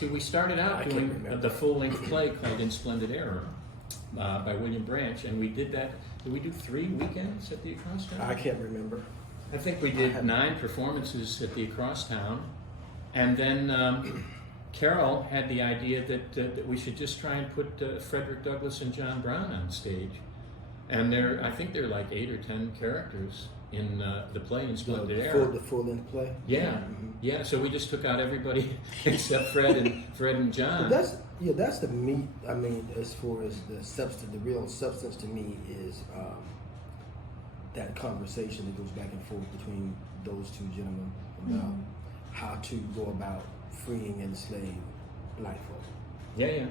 see, we started out doing the full-length play called In Splendid Error by William Branch, and we did that. Did we do 3 weekends at the Across Town? I can't remember. I think we did 9 performances at the Across Town, and then Carol had the idea that we should just try and put Fredrick Douglass and John Brown on stage, and I think there are like 8 or 10 characters in the play In Splendid Error. The full-length play. Yeah, yeah. So we just took out everybody except Fred and John. But that's the meat. I mean, as far as the substance, the real substance to me is that conversation that goes back and forth between those two gentlemen about how to go about freeing enslaved black folk. Yeah.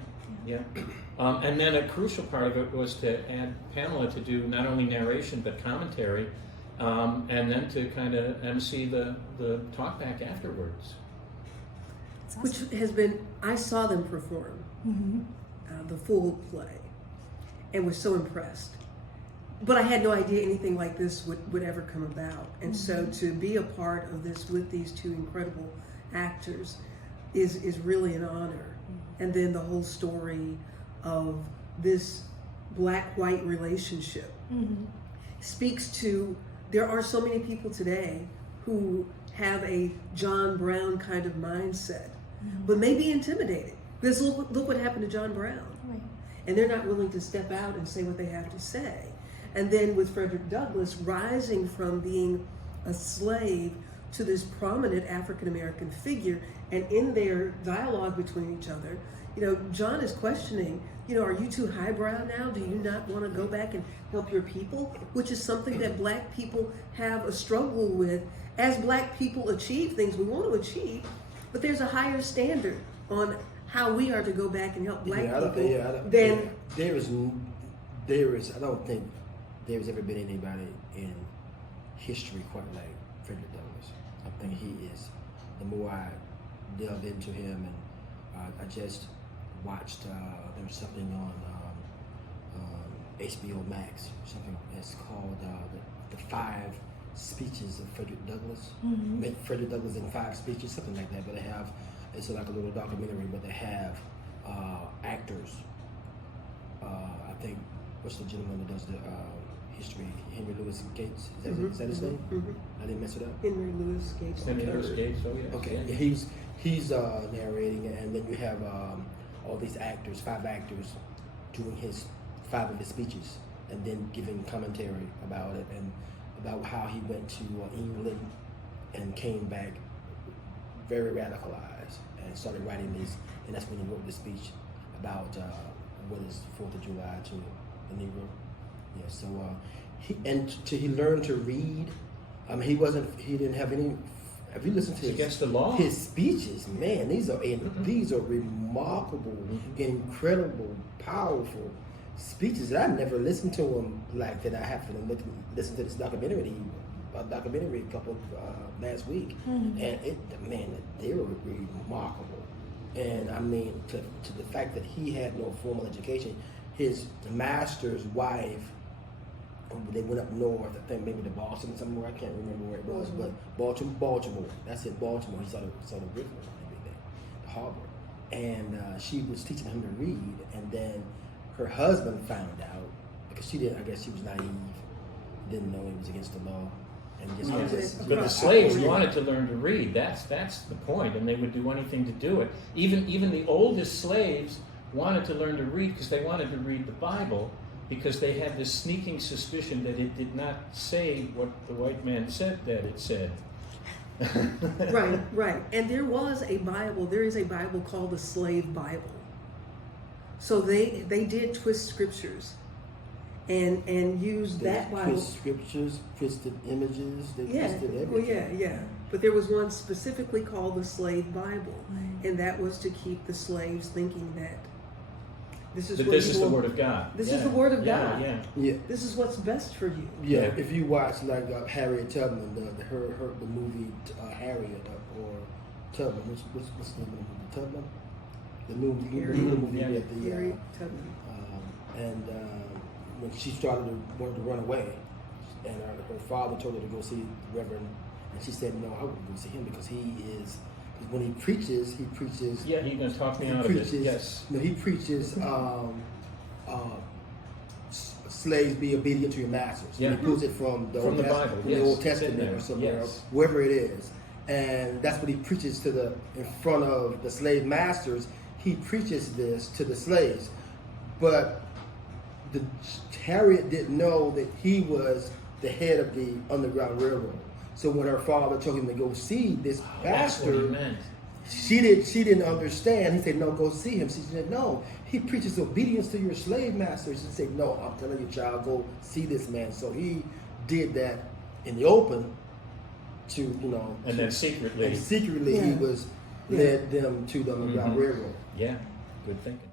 And then a crucial part of it was to add Pamela to do not only narration but commentary, and then to kind of MC the talkback afterwards. Which has been, I saw them perform the full play and was so impressed. But I had no idea anything like this would ever come about. And so to be a part of this with these two incredible actors is really an honor. And then the whole story of this black-white relationship speaks to, there are so many people today who have a John Brown kind of mindset, but may be intimidated. Because look what happened to John Brown. Right. And they're not willing to step out and say what they have to say. And then with Fredrick Douglass rising from being a slave to this prominent African-American figure, and in their dialogue between each other, John is questioning, are you too highbrow now? Do you not want to go back and help your people? Which is something that black people have a struggle with. As black people achieve things we want to achieve, but there's a higher standard on how we are to go back and help black people than... There is, I don't think there's ever been anybody in history quite like Fredrick Douglass. I think he is, the more I delved into him, and I just watched, there was something on HBO Max, something that's called the 5 Speeches of Fredrick Douglass. Fredrick Douglass in 5 speeches, something like that. But they have, it's like a little documentary, but they have actors. I think, what's the gentleman that does the history? Henry Louis Gates. Is that his name? I didn't mess it up. Henry Louis Gates. Henry Louis Gates. Oh yeah. Okay. Yeah, he's narrating, and then you have all these actors, 5 actors, doing 5 of his speeches, and then giving commentary about it and about how he went to England and came back very radicalized and started writing this, and that's when he wrote the speech about what is 4th of July to the Negro. Yeah, so he learned to read. He didn't have any. If you listen to against the law, his speeches, man, these are remarkable, incredible, powerful speeches that I never listened to him like that. I have to listen to this documentary a couple of last week, and they were remarkable. And I mean, to the fact that he had no formal education, his master's wife, they went up north, I think maybe to Boston somewhere, I can't remember where it was, but Baltimore, that's it, Baltimore, he saw the river and everything, the harbor, and she was teaching him to read, and then her husband found out, because I guess she was naive, didn't know it was against the law, and but the slaves wanted to learn to read, that's the point, and they would do anything to do it. Even the oldest slaves wanted to learn to read because they wanted to read the Bible, because they had this sneaking suspicion that it did not say what the white man said that it said. Right. And there is a Bible called the Slave Bible. So they did twist scriptures and use that Bible. Twist scriptures, twisted images, they twisted everything. Well, yeah. But there was one specifically called the Slave Bible, and that was to keep the slaves thinking that this is the Word of God. This is the Word of God. Yeah. This is what's best for you. Yeah. If you watch like Harriet Tubman, the movie Harriet or Tubman, what's the name of the movie? Tubman. The new movie with the Harriet Tubman. And when she wanted to run away, and her father told her to go see the Reverend, and she said, "No, I wouldn't go see him because when he preaches. Yeah, he's going to talk me He out preaches. of it. Yes. No, he preaches. Slaves, be obedient to your masters. Yeah. And he pulls it from the From Old the Testament, Bible, from the yes. Old It's in Testament there. or somewhere, Yes. wherever it is. And that's what he preaches in front of the slave masters. He preaches this to the slaves, but the Harriet didn't know that he was the head of the Underground Railroad. So when her father told him to go see this That's what he pastor, meant. she didn't understand. He said, "No, go see him." She said, "No, he preaches obedience to your slave masters." She said, "No, I'm telling you, child, go see this man." So he did that in the open to, And then secretly. and secretly he Yeah. was Yeah. led them to the Underground Mhm. Railroad. Yeah, good thinking.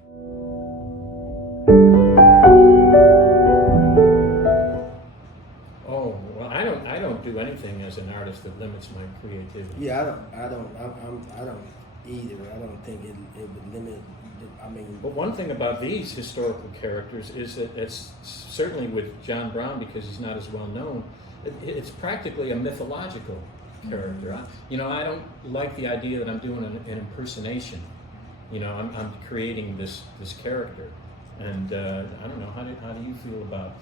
Oh, well, I don't do anything as an artist that limits my creativity. Yeah, I don't either. I don't think it would limit. I mean, But one thing about these historical characters is that it's certainly with John Brown, because he's not as well known, it's practically a mythological character. I don't like the idea that I'm doing an impersonation. I'm creating this character, and I don't know, how do you feel about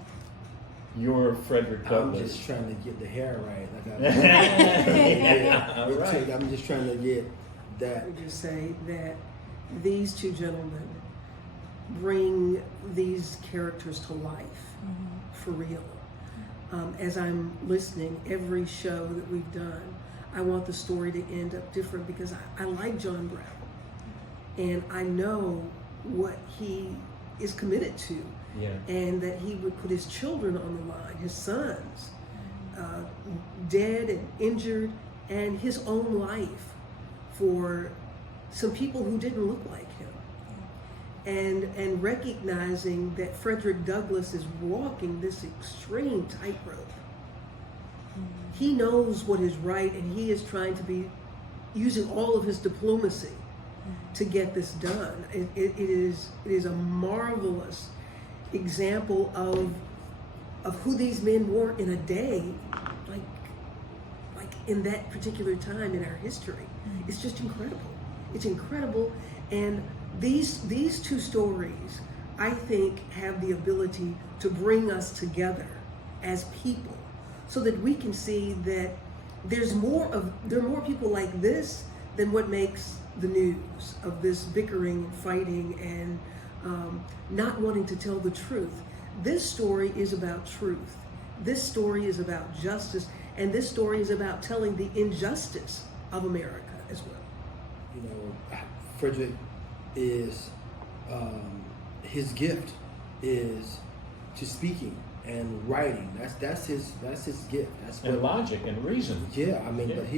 your Fredrick I'm Douglass? just trying to get the hair right. All right. I'm just trying to get that. I would just say that these two gentlemen bring these characters to life for real. As I'm listening, every show that we've done, I want the story to end up different because I like John Brown. And I know what he is committed to. Yeah. And that he would put his children on the line, his sons, dead and injured, and his own life for some people who didn't look like him. And recognizing that Fredrick Douglass is walking this extreme tightrope. He knows what is right, and he is trying to be using all of his diplomacy to get this done. It is a marvelous example of who these men were in a day, like in that particular time in our history. It's just incredible. It's incredible, and these two stories, I think, have the ability to bring us together as people, so that we can see that there are more people like this than what makes the news of this bickering, fighting, and not wanting to tell the truth. This story is about truth. This story is about justice, and this story is about telling the injustice of America as well. Fredrick is his gift is to speaking and writing. That's his gift. That's And logic and reason. Yeah, I mean, Yeah. but if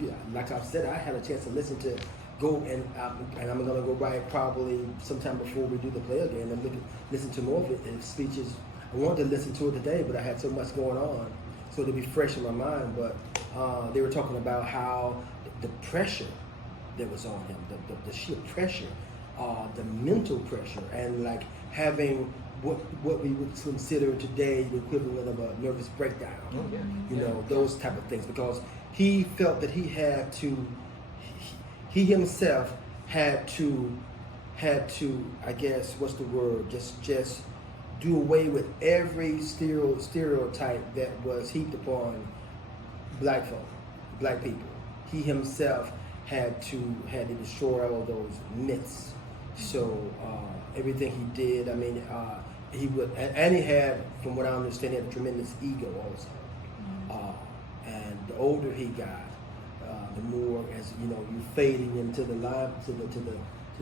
you, like I've said, I had a chance to listen to and I'm gonna go by probably sometime before we do the play again and listen to more of his speeches. I wanted to listen to it today, but I had so much going on, so it'll be fresh in my mind. But they were talking about how the pressure that was on him, the sheer pressure, the mental pressure, and like having what we would consider today the equivalent of a nervous breakdown. Oh, yeah. Those type of things, because he felt that he had to. He himself had to, I guess, what's the word? Just do away with every stereotype that was heaped upon black people. He himself had to destroy all those myths. So everything he did, I mean, he would, and he had, from what I understand, he had a tremendous ego also. And the older he got, the more, as you fading into the line, to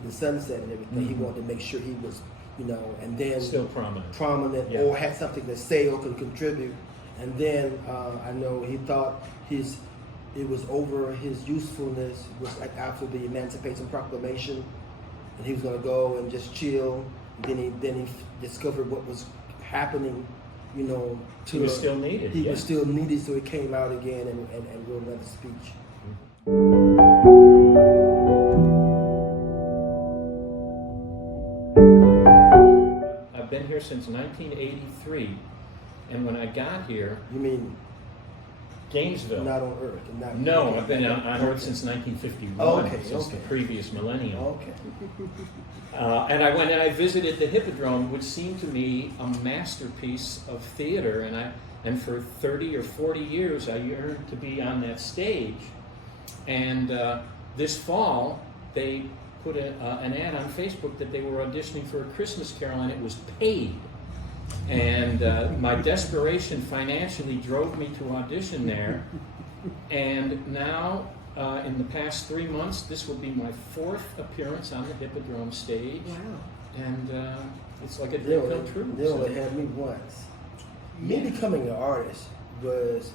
the sunset and everything. He wanted to make sure he was, and then Still prominent. Yeah. Or had something to say or could contribute. And then I know he thought it was over, his usefulness was like after the Emancipation Proclamation, and he was going to go and just chill. And then he discovered what was happening. He was still needed. He yeah. was still needed, so he came out again and wrote another speech. I've been here since 1983, and when I got here, You mean Gainesville. Not on Earth. Not No, okay. I've been on Earth since 1951, Okay, since the previous millennium. Okay. And I went and I visited the Hippodrome, which seemed to me a masterpiece of theater. And for 30 or 40 years, I yearned to be on that stage. And this fall, they put an ad on Facebook that they were auditioning for A Christmas Carol, and it was paid. And my desperation financially drove me to audition there. And now, in the past 3 months, this will be my 4th appearance on the Hippodrome stage. Wow. And it's like a dream come true. They only had me once. Me becoming an artist was,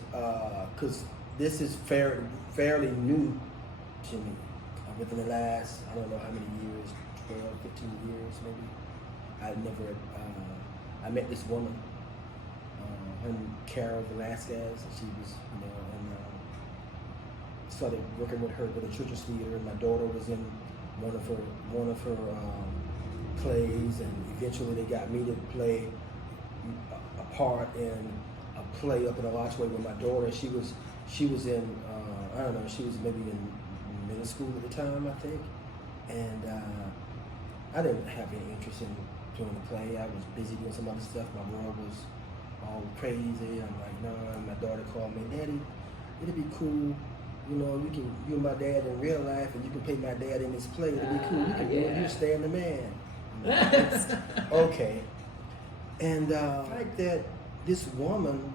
because this is fairly new to me. Within the last, I don't know how many years, 12, 15 years maybe, I met this woman, her name Carol Velasquez, and she was, and started working with her with a children's theater, and my daughter was in one of her plays, and eventually they got me to play a part in a play up in the Archway with my daughter. She was in, I don't know, she was maybe in middle school at the time, I think, and I didn't have any interest in doing the play. I was busy doing some other stuff. My world was all crazy. I'm like, no. And my daughter called me, Daddy, it'd be cool. You and my dad in real life, and you can play my dad in this play. It'd be cool. You can do it. You stay in the man. Okay. And like that, this woman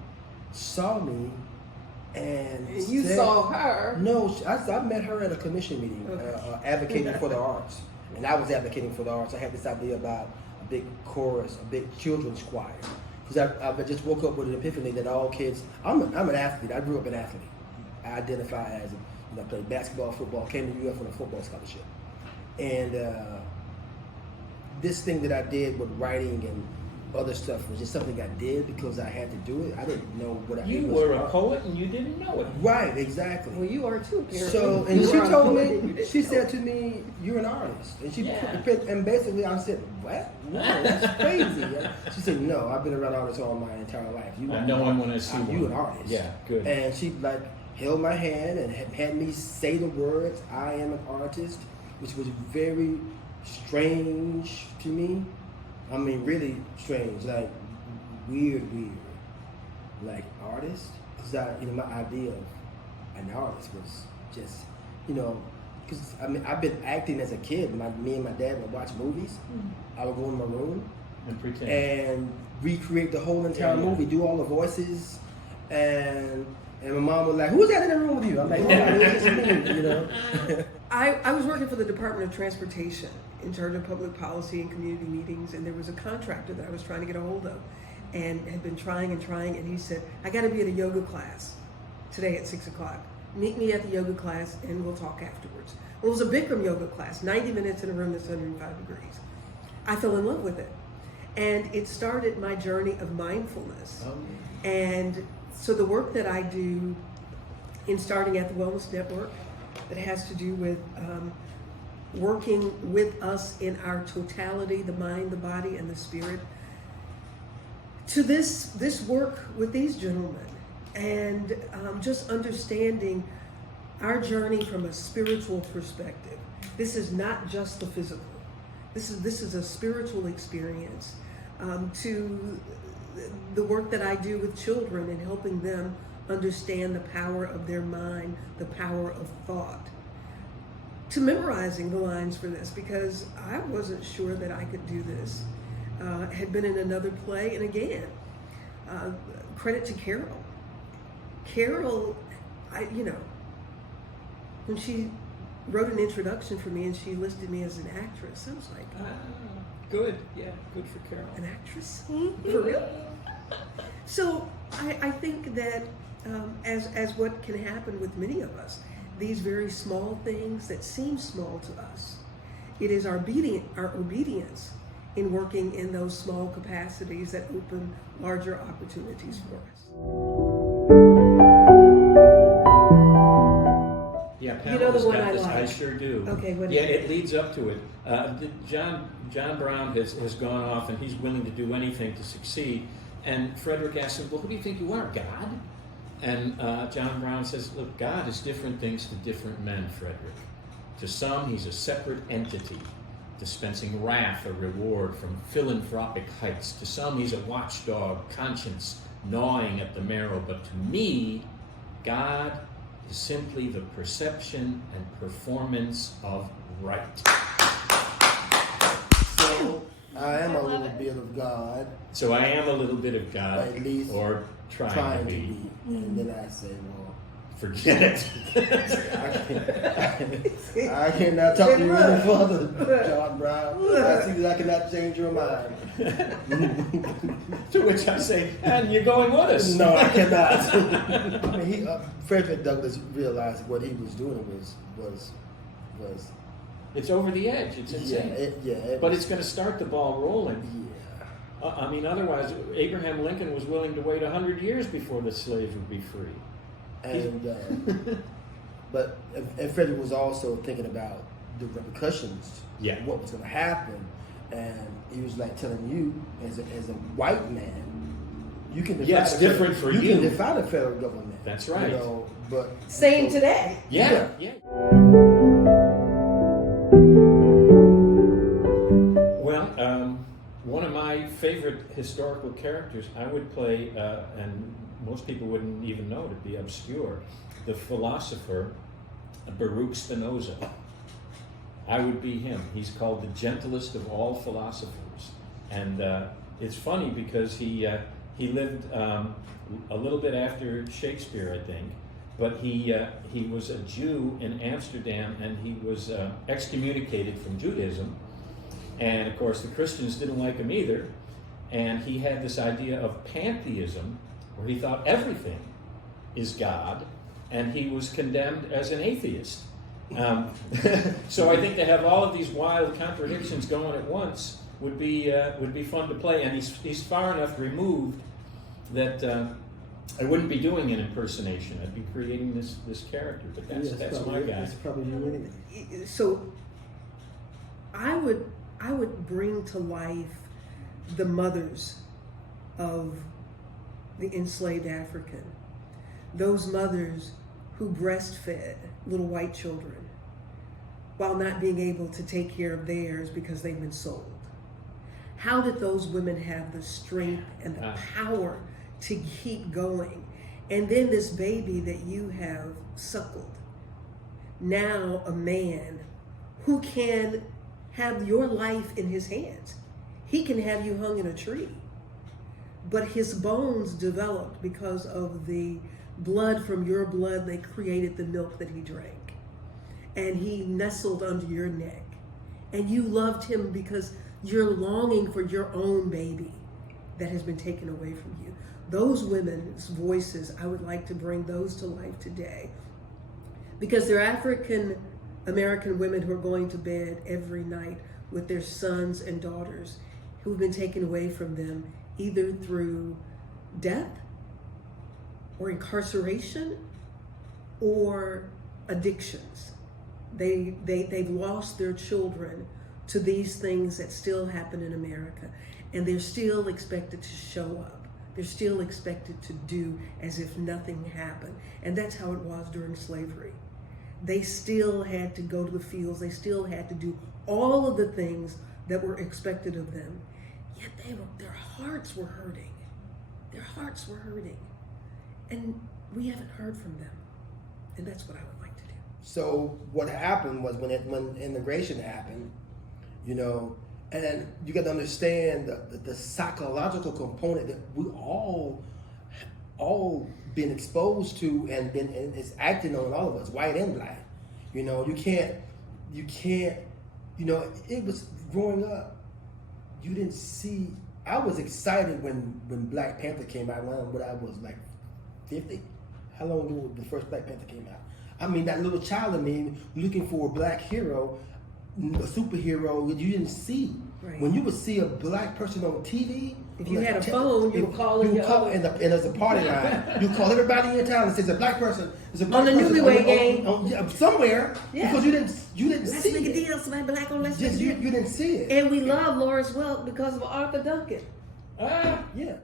saw me. And you saw her? No, I met her at a commission meeting, advocating for the arts. And I was advocating for the arts. I had this idea about a big chorus, a big children's choir. Because I just woke up with an epiphany that all kids, I'm an athlete. I grew up an athlete. I identify as, I played basketball, football, came to UF on a football scholarship. And this thing that I did with writing and other stuff was just something I did because I had to do it. I didn't know what I did. You were a poet and you didn't know it. Right, exactly. Well, you are too, apparently. So, and she told me, she said to me, "You're an artist." And and basically I said, "What? No, that's crazy." She said, "No, I've been around artists all my entire life. No one want to see you an artist." Yeah, good. And she held my hand and had me say the words, "I am an artist," which was very strange to me. I mean, really strange, like weird, like artist. Because my idea of an artist was just, because I've been acting as a kid. Me and my dad would watch movies. I would go in my room and pretend and recreate the whole entire movie, do all the voices, and my mom was like, "Who's that in the room with you?" I'm like, "Oh, it's just me," I was working for the Department of Transportation in charge of public policy and community meetings, and there was a contractor that I was trying to get a hold of and had been trying, and he said, "I got to be at a yoga class today at 6 o'clock. Meet me at the yoga class and we'll talk afterwards." Well, it was a Bikram yoga class, 90 minutes in a room that's 105 degrees. I fell in love with it. And it started my journey of mindfulness. And so the work that I do in starting at the Wellness Network that has to do with working with us in our totality, the mind, the body, and the spirit, to this work with these gentlemen, and just understanding our journey from a spiritual perspective. This is not just the physical. This is a spiritual experience. To the work that I do with children and helping them understand the power of their mind, the power of thought, to memorizing the lines for this, because I wasn't sure that I could do this. Had been in another play, and again, credit to Carol. Carol, when she wrote an introduction for me and she listed me as an actress, I was like, good, yeah, good for Carol. An actress? For real? So I think that as what can happen with many of us, these very small things that seem small to us, it is our obedience in working in those small capacities that open larger opportunities for us. Yeah, You know the Pamela's one got I this. like. I sure do. Okay, what is yeah, it? it leads up to it. John Brown has gone off, and he's willing to do anything to succeed. And Fredrick asked him, "Well, who do you think you are, God?" And John Brown says, look, God is different things to different men, Fredrick. To some, he's a separate entity, dispensing wrath or reward from philanthropic heights. To some, he's a watchdog, conscience gnawing at the marrow. But to me, God is simply the perception and performance of right. So I am a little bit of God. So I am a little bit of God, At least or trying to be. And then I say, well, Forget it. I cannot talk to you any further, John Brown. I see that I cannot change your mind. To which I say, and you're going with us. No, I cannot. I mean, Frederick Douglass realized what he was doing was It's over the edge. It's insane. But it's going to start the ball rolling. Yeah. I mean, otherwise, Abraham Lincoln was willing to wait 100 years before the slaves would be free. And and Frederick was also thinking about the repercussions, what was going to happen, and he was like telling you, as a white man, you can defy it's different for you. You can defy the federal government. That's right. You know, but same today. Yeah. Well, one of my favorite historical characters I would play, and most people wouldn't even know, to be obscure, the philosopher Baruch Spinoza. I would be him. He's called the gentlest of all philosophers. And it's funny because he lived a little bit after Shakespeare, I think, but he was a Jew in Amsterdam, and he was excommunicated from Judaism. And of course the Christians didn't like him either. And he had this idea of pantheism, where he thought everything is God, and he was condemned as an atheist. So I think to have all of these wild contradictions going at once would be fun to play. And he's far enough removed that I wouldn't be doing an impersonation. I'd be creating this character. But that's my guy. That's probably you anyway. So I would bring to life the mothers of the enslaved African, those mothers who breastfed little white children while not being able to take care of theirs because they've been sold. How did those women have the strength and the power to keep going? And then this baby that you have suckled, now a man who can have your life in his hands. He can have you hung in a tree. But his bones developed because of the blood from your blood. They created the milk that he drank. And he nestled under your neck. And you loved him because you're longing for your own baby that has been taken away from you. Those women's voices, I would like to bring those to life today. Because they're African American women who are going to bed every night with their sons and daughters who've been taken away from them, either through death or incarceration or addictions. They've lost their children to these things that still happen in America, and they're still expected to show up. They're still expected to do as if nothing happened. And that's how it was during slavery. They still had to go to the fields. They still had to do all of the things that were expected of them. Yet their hearts were hurting. Their hearts were hurting. And we haven't heard from them. And that's what I would like to do. So what happened was when integration happened, you know, and you got to understand the psychological component that we all been exposed to and it's acting on all of us, white and black. You know, you can't, you know, it was growing up. You didn't see. I was excited when Black Panther came out. When I was like 50. How long ago the first Black Panther came out? I mean, that little child in me looking for a black hero, a superhero you didn't see. Right. When you would see a black person on TV, if you had a phone, you would call and there's a party line. You call everybody in town and says a black person. There's a black on the person newlywed game somewhere yeah. because you didn't let's see make it. a deal, somebody black on let's Just, you didn't see it. And we love Lawrence Welk because of Arthur Duncan. Yeah.